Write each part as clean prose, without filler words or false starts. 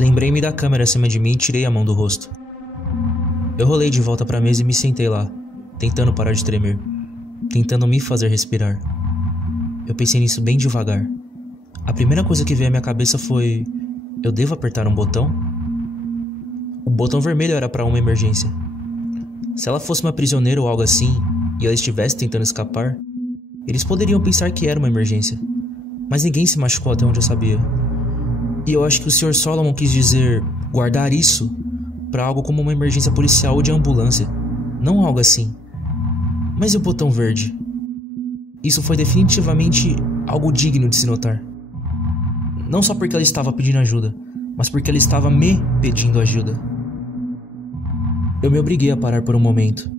Lembrei-me da câmera acima de mim e tirei a mão do rosto. Eu rolei de volta para a mesa e me sentei lá, tentando parar de tremer, tentando me fazer respirar. Eu pensei nisso bem devagar. A primeira coisa que veio à minha cabeça foi: eu devo apertar um botão? O botão vermelho era para uma emergência. Se ela fosse uma prisioneira ou algo assim, e ela estivesse tentando escapar, eles poderiam pensar que era uma emergência. Mas ninguém se machucou até onde eu sabia. E eu acho que o Sr. Solomon quis dizer guardar isso para algo como uma emergência policial ou de ambulância, não algo assim. Mas e o botão verde? Isso foi definitivamente algo digno de se notar. Não só porque ela estava pedindo ajuda, mas porque ela estava me pedindo ajuda. Eu me obriguei a parar por um momento.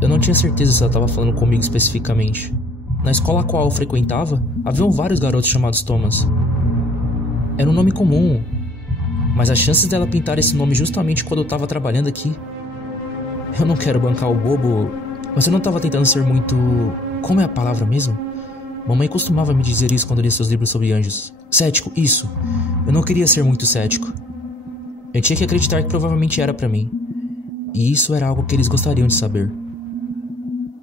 Eu não tinha certeza se ela estava falando comigo especificamente. Na escola a qual eu frequentava, haviam vários garotos chamados Thomas. Era um nome comum, mas as chances dela pintar esse nome justamente quando eu estava trabalhando aqui... Eu não quero bancar o bobo, mas eu não estava tentando ser muito... Como é a palavra mesmo? Mamãe costumava me dizer isso quando lia seus livros sobre anjos. Cético, isso. Eu não queria ser muito cético. Eu tinha que acreditar que provavelmente era pra mim. E isso era algo que eles gostariam de saber.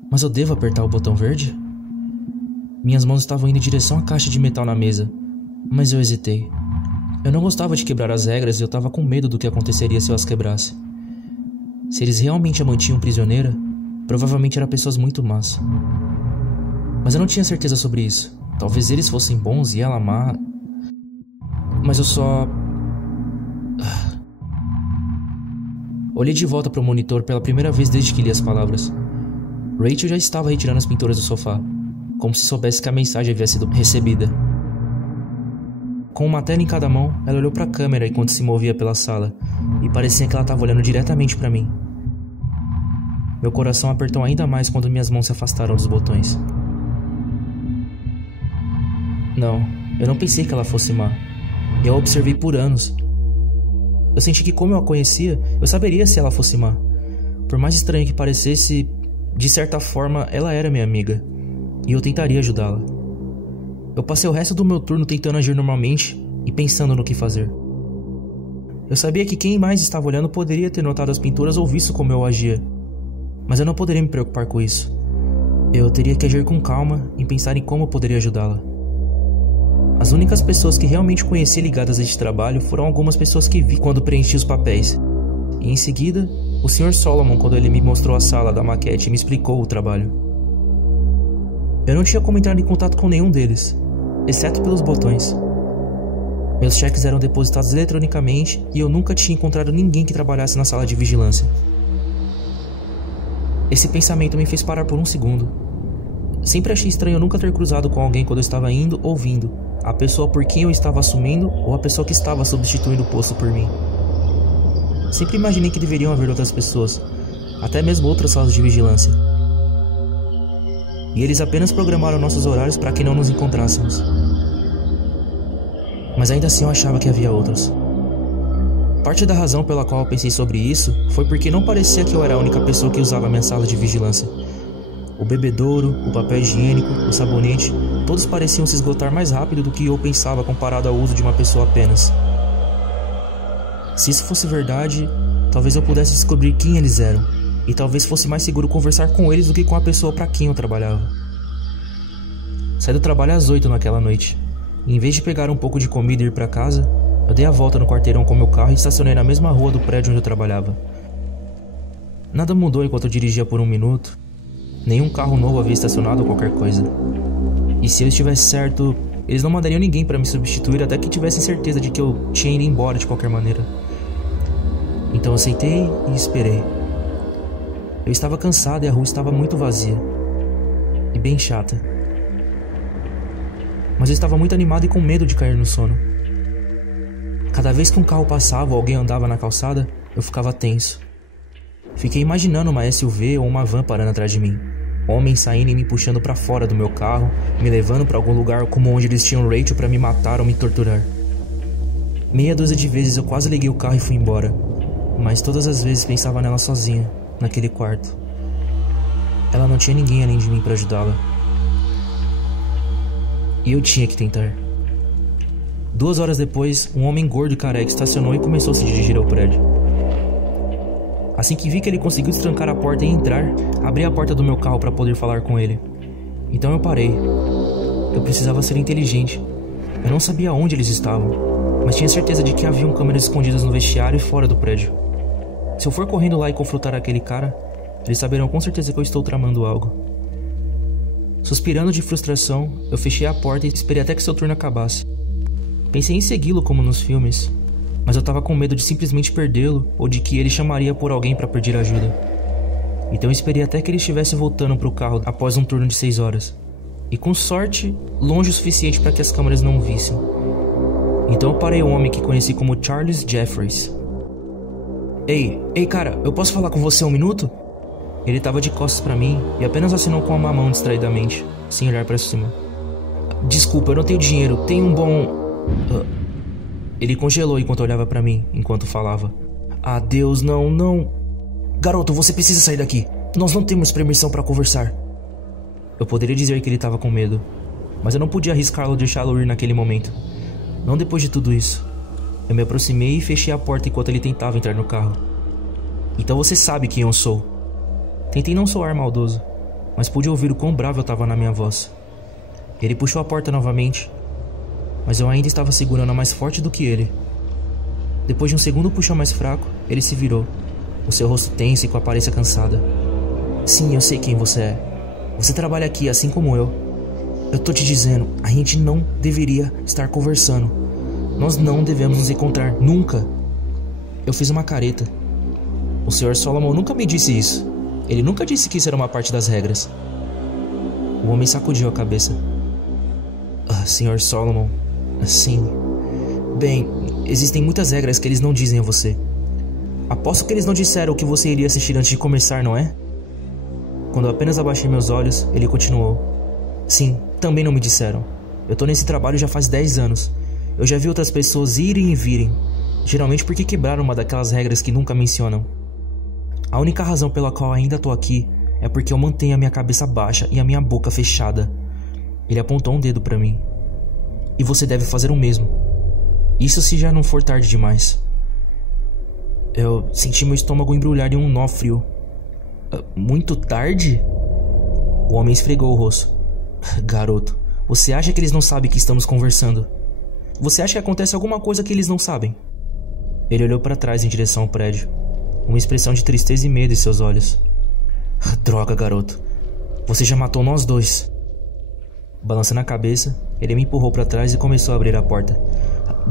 Mas eu devo apertar o botão verde? Minhas mãos estavam indo em direção à caixa de metal na mesa, mas eu hesitei. Eu não gostava de quebrar as regras e eu estava com medo do que aconteceria se eu as quebrasse. Se eles realmente a mantinham prisioneira, provavelmente eram pessoas muito más. Mas eu não tinha certeza sobre isso. Talvez eles fossem bons e ela má. Mas eu só... Olhei de volta para o monitor pela primeira vez desde que li as palavras. Rachel já estava retirando as pinturas do sofá, como se soubesse que a mensagem havia sido recebida. Com uma tela em cada mão, ela olhou para a câmera enquanto se movia pela sala, e parecia que ela estava olhando diretamente para mim. Meu coração apertou ainda mais quando minhas mãos se afastaram dos botões. Não, eu não pensei que ela fosse má. Eu a observei por anos. Eu senti que, como eu a conhecia, eu saberia se ela fosse má. Por mais estranho que parecesse, de certa forma, ela era minha amiga, e eu tentaria ajudá-la. Eu passei o resto do meu turno tentando agir normalmente e pensando no que fazer. Eu sabia que quem mais estava olhando poderia ter notado as pinturas ou visto como eu agia, mas eu não poderia me preocupar com isso. Eu teria que agir com calma e pensar em como eu poderia ajudá-la. As únicas pessoas que realmente conheci ligadas a este trabalho foram algumas pessoas que vi quando preenchi os papéis, e em seguida, o Sr. Solomon quando ele me mostrou a sala da maquete e me explicou o trabalho. Eu não tinha como entrar em contato com nenhum deles, exceto pelos botões. Meus cheques eram depositados eletronicamente e eu nunca tinha encontrado ninguém que trabalhasse na sala de vigilância. Esse pensamento me fez parar por um segundo. Sempre achei estranho eu nunca ter cruzado com alguém quando eu estava indo ou vindo, a pessoa por quem eu estava assumindo ou a pessoa que estava substituindo o posto por mim. Sempre imaginei que deveriam haver outras pessoas, até mesmo outras salas de vigilância. E eles apenas programaram nossos horários para que não nos encontrássemos. Mas ainda assim eu achava que havia outros. Parte da razão pela qual eu pensei sobre isso foi porque não parecia que eu era a única pessoa que usava a minha sala de vigilância. O bebedouro, o papel higiênico, o sabonete, todos pareciam se esgotar mais rápido do que eu pensava comparado ao uso de uma pessoa apenas. Se isso fosse verdade, talvez eu pudesse descobrir quem eles eram, e talvez fosse mais seguro conversar com eles do que com a pessoa para quem eu trabalhava. Saí do trabalho às 8 naquela noite, e em vez de pegar um pouco de comida e ir para casa, eu dei a volta no quarteirão com meu carro e estacionei na mesma rua do prédio onde eu trabalhava. Nada mudou enquanto eu dirigia por um minuto. Nenhum carro novo havia estacionado ou qualquer coisa. E se eu estivesse certo, eles não mandariam ninguém para me substituir até que tivessem certeza de que eu tinha ido embora de qualquer maneira. Então eu sentei e esperei. Eu estava cansado e a rua estava muito vazia. E bem chata. Mas eu estava muito animado e com medo de cair no sono. Cada vez que um carro passava ou alguém andava na calçada, eu ficava tenso. Fiquei imaginando uma SUV ou uma van parando atrás de mim. Homens saindo e me puxando para fora do meu carro, me levando para algum lugar como onde eles tinham Rachel para me matar ou me torturar. Meia dúzia de vezes eu quase liguei o carro e fui embora, mas todas as vezes pensava nela sozinha, naquele quarto. Ela não tinha ninguém além de mim para ajudá-la. E eu tinha que tentar. 2 horas depois, um homem gordo e careca estacionou e começou a se dirigir ao prédio. Assim que vi que ele conseguiu destrancar a porta e entrar, abri a porta do meu carro para poder falar com ele. Então eu parei. Eu precisava ser inteligente. Eu não sabia onde eles estavam, mas tinha certeza de que haviam câmeras escondidas no vestiário e fora do prédio. Se eu for correndo lá e confrontar aquele cara, eles saberão com certeza que eu estou tramando algo. Suspirando de frustração, eu fechei a porta e esperei até que seu turno acabasse. Pensei em segui-lo como nos filmes, mas eu tava com medo de simplesmente perdê-lo ou de que ele chamaria por alguém para pedir ajuda. Então eu esperei até que ele estivesse voltando para o carro após um turno de 6 horas. E com sorte, longe o suficiente para que as câmeras não o vissem. Então eu parei o homem que conheci como Charles Jeffries. Ei cara, eu posso falar com você 1 minuto? Ele tava de costas para mim e apenas assinou com uma mão distraidamente, sem olhar para cima. Desculpa, eu não tenho dinheiro, tenho um bom... Ele congelou enquanto olhava para mim, enquanto falava. Ah, Deus, não... Garoto, você precisa sair daqui. Nós não temos permissão para conversar. Eu poderia dizer que ele estava com medo, mas eu não podia arriscá-lo deixá-lo ir naquele momento. Não depois de tudo isso. Eu me aproximei e fechei a porta enquanto ele tentava entrar no carro. Então você sabe quem eu sou. Tentei não soar maldoso, mas pude ouvir o quão bravo eu estava na minha voz. Ele puxou a porta novamente, mas eu ainda estava segurando a mais forte do que ele. Depois de um segundo puxão mais fraco, ele se virou, o seu rosto tenso e com a aparência cansada. Sim, eu sei quem você é. Você trabalha aqui assim como eu. Eu tô te dizendo, a gente não deveria estar conversando. Nós não devemos nos encontrar, nunca. Eu fiz uma careta. O Sr. Solomon nunca me disse isso. Ele nunca disse que isso era uma parte das regras. O homem sacudiu a cabeça. Sr. Solomon, sim. Bem, existem muitas regras que eles não dizem a você. Aposto que eles não disseram o que você iria assistir antes de começar, não é? Quando eu apenas abaixei meus olhos, ele continuou. Sim, também não me disseram. Eu tô nesse trabalho já faz 10 anos. Eu já vi outras pessoas irem e virem, geralmente porque quebraram uma daquelas regras que nunca mencionam. A única razão pela qual ainda tô aqui é porque eu mantenho a minha cabeça baixa e a minha boca fechada. Ele apontou um dedo pra mim. E você deve fazer o mesmo. Isso se já não for tarde demais. Eu senti meu estômago embrulhar em um nó frio. Muito tarde? O homem esfregou o rosto. Garoto, você acha que eles não sabem que estamos conversando? Você acha que acontece alguma coisa que eles não sabem? Ele olhou para trás em direção ao prédio, uma expressão de tristeza e medo em seus olhos. Droga, garoto. Você já matou nós dois. Balançando a cabeça, ele me empurrou para trás e começou a abrir a porta.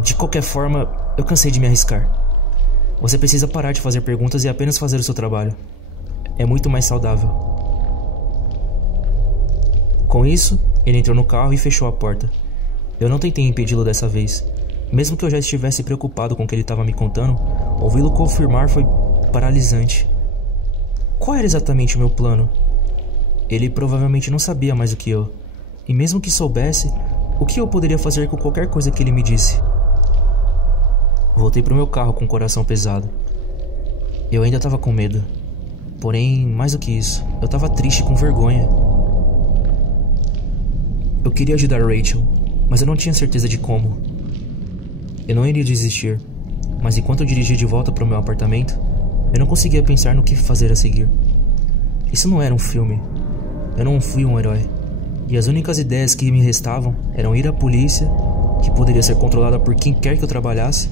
De qualquer forma, eu cansei de me arriscar. Você precisa parar de fazer perguntas e apenas fazer o seu trabalho. É muito mais saudável. Com isso, ele entrou no carro e fechou a porta. Eu não tentei impedi-lo dessa vez. Mesmo que eu já estivesse preocupado com o que ele estava me contando, ouvi-lo confirmar foi paralisante. Qual era exatamente o meu plano? Ele provavelmente não sabia mais do que eu. E mesmo que soubesse, o que eu poderia fazer com qualquer coisa que ele me disse? Voltei para o meu carro com o coração pesado. Eu ainda estava com medo. Porém, mais do que isso, eu estava triste e com vergonha. Eu queria ajudar Rachel, mas eu não tinha certeza de como. Eu não iria desistir, mas enquanto eu dirigia de volta para o meu apartamento, eu não conseguia pensar no que fazer a seguir. Isso não era um filme. Eu não fui um herói. E as únicas ideias que me restavam eram ir à polícia, que poderia ser controlada por quem quer que eu trabalhasse,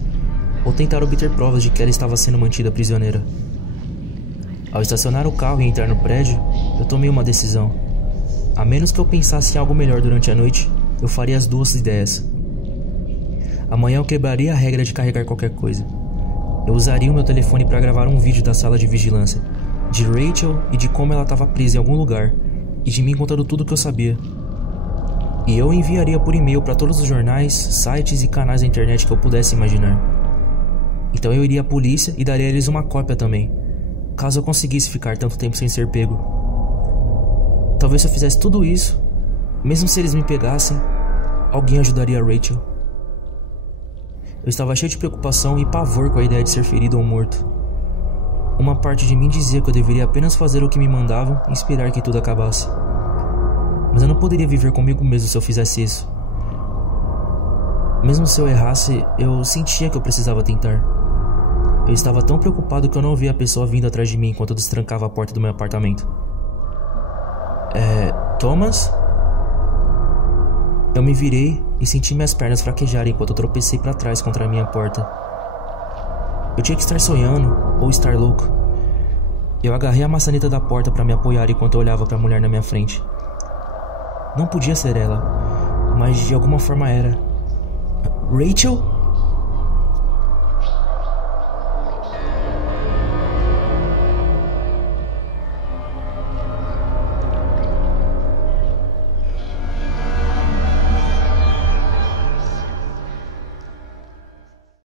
ou tentar obter provas de que ela estava sendo mantida prisioneira. Ao estacionar o carro e entrar no prédio, eu tomei uma decisão. A menos que eu pensasse em algo melhor durante a noite, eu faria as duas ideias. Amanhã eu quebraria a regra de carregar qualquer coisa. Eu usaria o meu telefone para gravar um vídeo da sala de vigilância, de Rachel e de como ela estava presa em algum lugar, e de mim contando tudo o que eu sabia. E eu enviaria por e-mail para todos os jornais, sites e canais da internet que eu pudesse imaginar. Então eu iria à polícia e daria a eles uma cópia também, caso eu conseguisse ficar tanto tempo sem ser pego. Talvez se eu fizesse tudo isso, mesmo se eles me pegassem, alguém ajudaria a Rachel. Eu estava cheio de preocupação e pavor com a ideia de ser ferido ou morto. Uma parte de mim dizia que eu deveria apenas fazer o que me mandavam e esperar que tudo acabasse. Mas eu não poderia viver comigo mesmo se eu fizesse isso. Mesmo se eu errasse, eu sentia que eu precisava tentar. Eu estava tão preocupado que eu não via a pessoa vindo atrás de mim enquanto eu destrancava a porta do meu apartamento. Thomas? Eu me virei e senti minhas pernas fraquejarem enquanto eu tropecei para trás contra a minha porta. Eu tinha que estar sonhando ou estar louco. Eu agarrei a maçaneta da porta para me apoiar enquanto eu olhava para a mulher na minha frente. Não podia ser ela, mas de alguma forma era. Rachel?